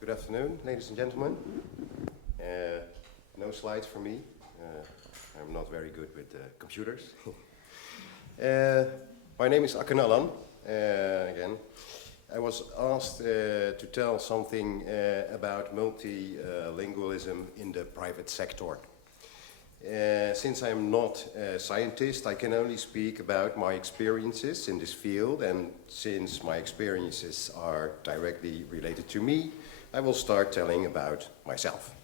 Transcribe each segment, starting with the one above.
Good afternoon, ladies and gentlemen. No slides for me. I'm not very good with computers. My name is Akken Allan. Again, I was asked to tell something about multilingualism in the private sector. Since I'm not a scientist, I can only speak about my experiences in this field, and since my experiences are directly related to me, I will start telling about myself.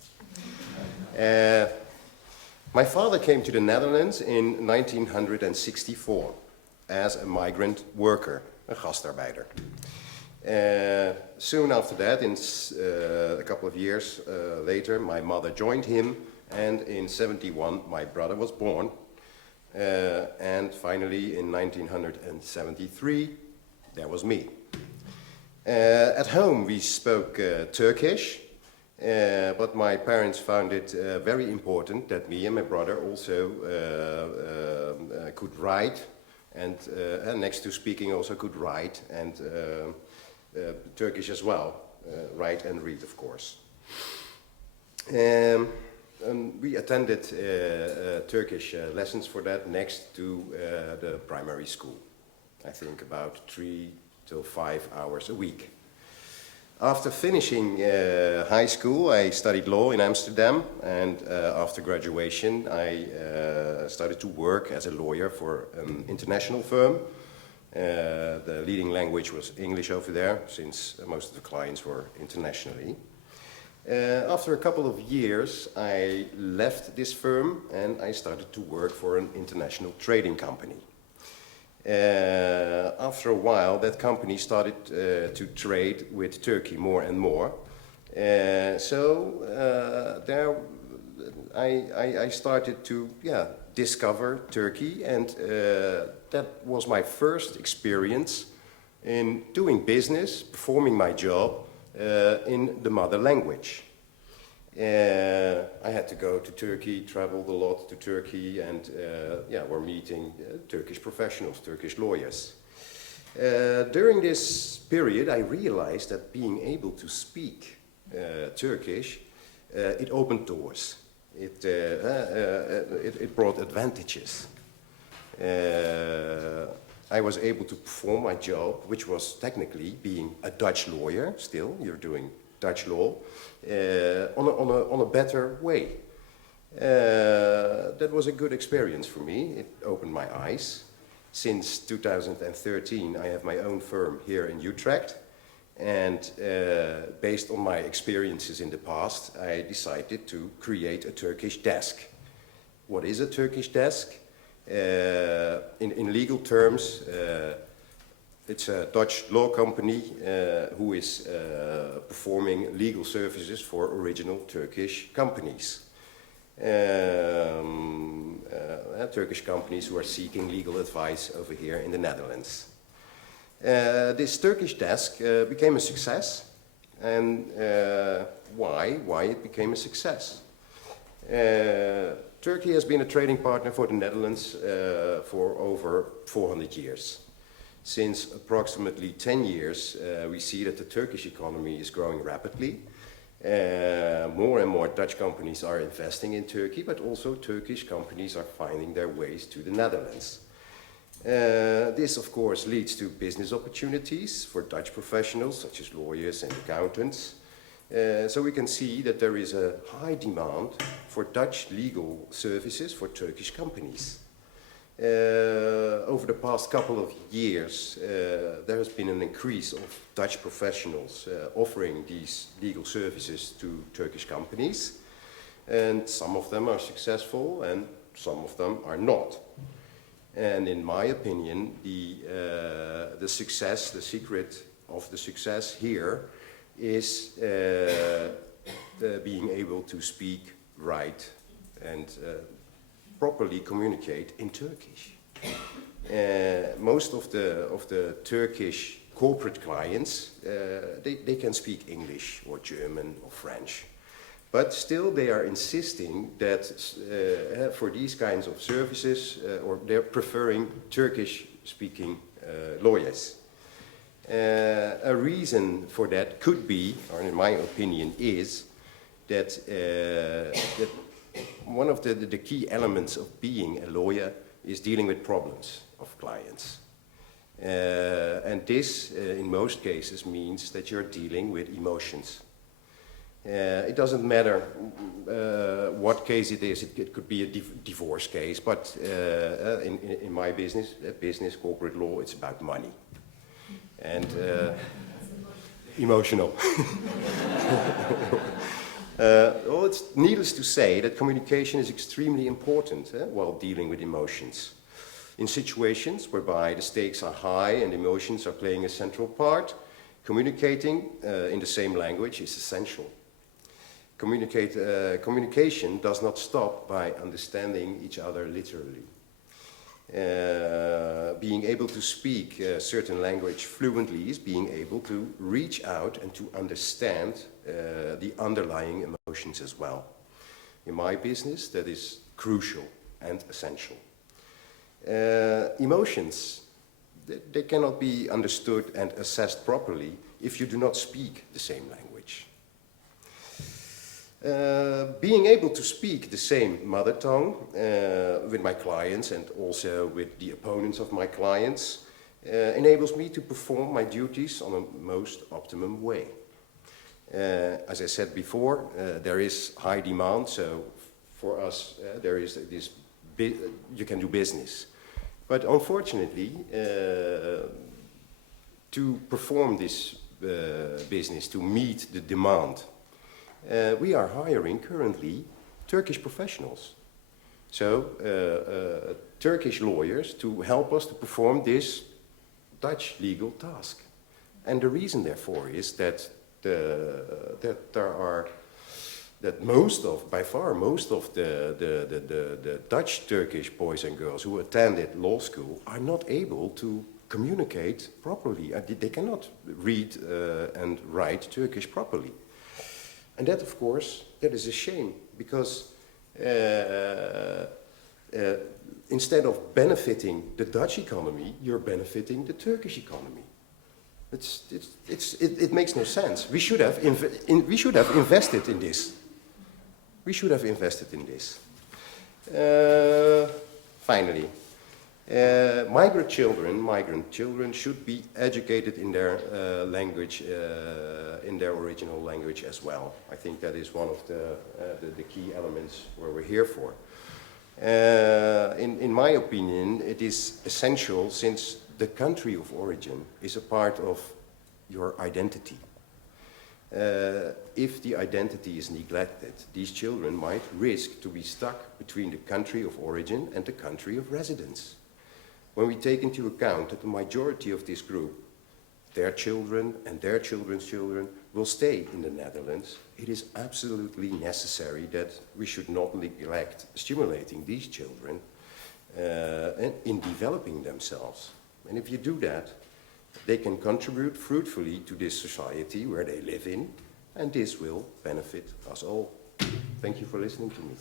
My father came to the Netherlands in 1964 as a migrant worker, a gastarbeider. Soon after that, a couple of years later, my mother joined him, and in 1971 my brother was born. And finally in 1973 there was me. At home we spoke Turkish, but my parents found it very important that me and my brother also could write, and next to speaking also could write, and Turkish as well, write and read, of course. And we attended Turkish lessons for that next to the primary school. I think about 3 to 5 hours a week. After finishing high school, I studied law in Amsterdam, and after graduation I started to work as a lawyer for an international firm. The leading language was English over there, since most of the clients were internationally. After a couple of years, I left this firm and I started to work for an international trading company. After a while, that company started to trade with Turkey more and more. There I started to discover Turkey, and that was my first experience in doing business, performing my job in the mother language. I had to go to Turkey, traveled a lot to Turkey, and we're meeting Turkish professionals, Turkish lawyers. During this period I realized that being able to speak Turkish, it opened doors. It brought advantages. I was able to perform my job, which was technically being a Dutch lawyer. Still, you're doing Dutch law on a better way. That was a good experience for me. It opened my eyes. Since 2013, I have my own firm here in Utrecht, and based on my experiences in the past, I decided to create a Turkish desk. What is a Turkish desk? In legal terms, it's a Dutch law company who is performing legal services for original Turkish companies. Turkish companies who are seeking legal advice over here in the Netherlands. This Turkish desk became a success. And why it became a success? Turkey has been a trading partner for the Netherlands for over 400 years. Since approximately 10 years, we see that the Turkish economy is growing rapidly. More and more Dutch companies are investing in Turkey, but also Turkish companies are finding their ways to the Netherlands. This, of course, leads to business opportunities for Dutch professionals, such as lawyers and accountants. So we can see that there is a high demand for Dutch legal services for Turkish companies. Over the past couple of years, there has been an increase of Dutch professionals offering these legal services to Turkish companies, and some of them are successful and some of them are not. And in my opinion, the success, the secret of the success here is being able to speak, write, and properly communicate in Turkish. Most of the Turkish corporate clients, they can speak English or German or French, but still they are insisting that for these kinds of services, or they're preferring Turkish-speaking lawyers. A reason for that could be, or in my opinion, is that, that one of the key elements of being a lawyer is dealing with problems of clients. And this, in most cases, means that you're dealing with emotions. It doesn't matter what case it is. It could be a divorce case, but in my business, corporate law, it's about money. And emotional. Well, it's needless to say that communication is extremely important while dealing with emotions. In situations whereby the stakes are high and emotions are playing a central part, communicating in the same language is essential. Communication does not stop by understanding each other literally. Being able to speak a certain language fluently is being able to reach out and to understand the underlying emotions as well. In my business, that is crucial and essential. Emotions, they cannot be understood and assessed properly if you do not speak the same language. Being able to speak the same mother tongue with my clients and also with the opponents of my clients enables me to perform my duties on a most optimum way. As I said before, there is high demand, so for us there is this you can do business. But unfortunately, to perform this business, to meet the demand, we are hiring currently Turkish professionals. So, Turkish lawyers to help us to perform this Dutch legal task. And the reason therefore is that by far most of the Dutch-Turkish boys and girls who attended law school are not able to communicate properly. They cannot read and write Turkish properly. And that, of course, that is a shame, because instead of benefiting the Dutch economy, you're benefiting the Turkish economy. It makes no sense. We should have invested in this. We should have invested in this. Finally, migrant children should be educated in their language, in their original language as well. I think that is one of the key elements where we're here for. In my opinion, it is essential, since the country of origin is a part of your identity. If the identity is neglected, these children might risk to be stuck between the country of origin and the country of residence. When we take into account that the majority of this group, their children and their children's children, will stay in the Netherlands, it is absolutely necessary that we should not neglect stimulating these children in developing themselves. And if you do that, they can contribute fruitfully to this society where they live in, and this will benefit us all. Thank you for listening to me.